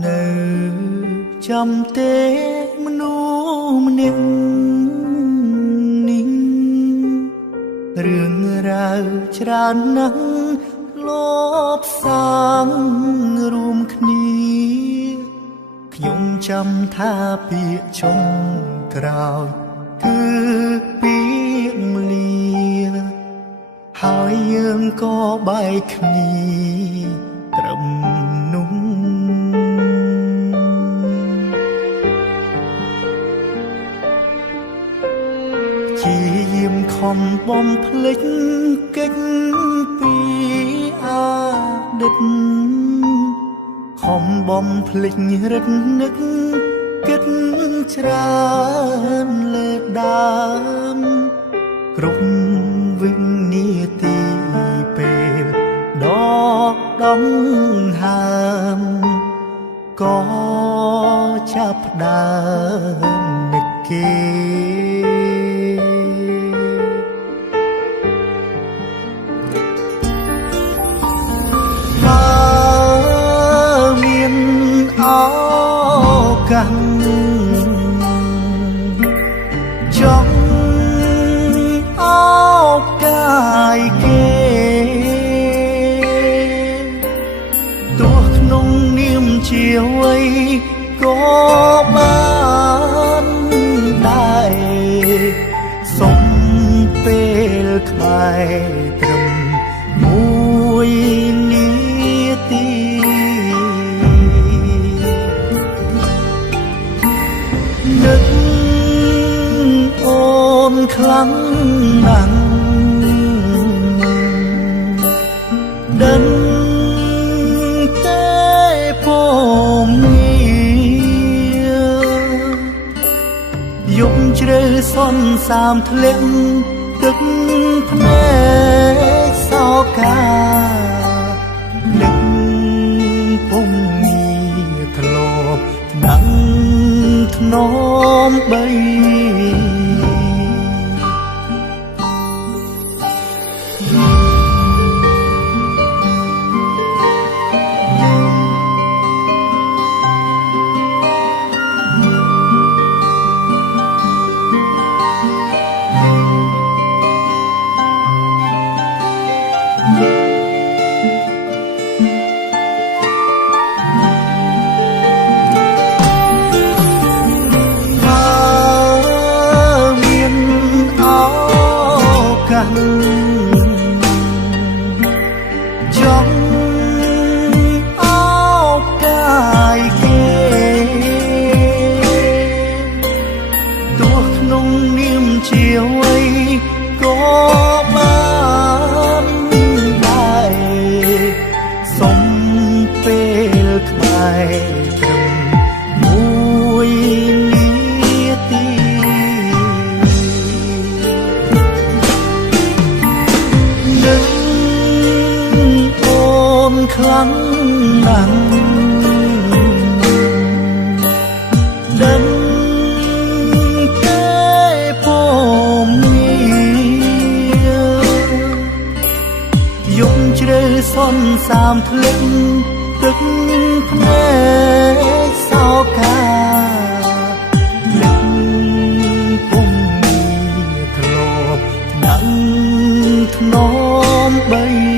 នៅចាំទេមនុស្សម្នាក់នេះរឿងរ៉ាវច្រើនណាស់លបសាងរួមគ្នាខ្ញុំចាំថាពាក្យចុងក្រោយគឺពាក្យមលាហើយយើងក៏បែកគ្នាត្រឹមនោះជាយាមខំបំភ្លេចកិច្ចពីអតីតខំបំភ្លេចរឹតនឹកគិតច្រើនលើដើមគ្រប់វិនាទីពេលដកដង្ហើមក៏ចាប់ផ្ដើមនឹកគេចង់អោបកាយគេទោះក្នុងនាមជាអ្វីក៏បានដែរសុំពេលក្បែរត្រឹមមួយនាទីនឹកអូនខ្លាំងណាស់ដឹងតែពំនេះយំជ្រៅសន្សាមធ្លាក់ទឹកភ្នែកសោកានឹកពុំមានធ្លាប់ណាំធ្នមបីចង់អោបកាយគេទោះក្នុងនាមជាអ្វីក៏បានដែរសុំពេលក្បែរត្រឹមមួយនាទីខ្លាំងណាស់ដឹងតែពំនេះយំជ្រៅសន្សាមធ្លាក់ទឹកភ្នែកសោកានឹកពុំមានធ្លាប់ណាំធ្នមបី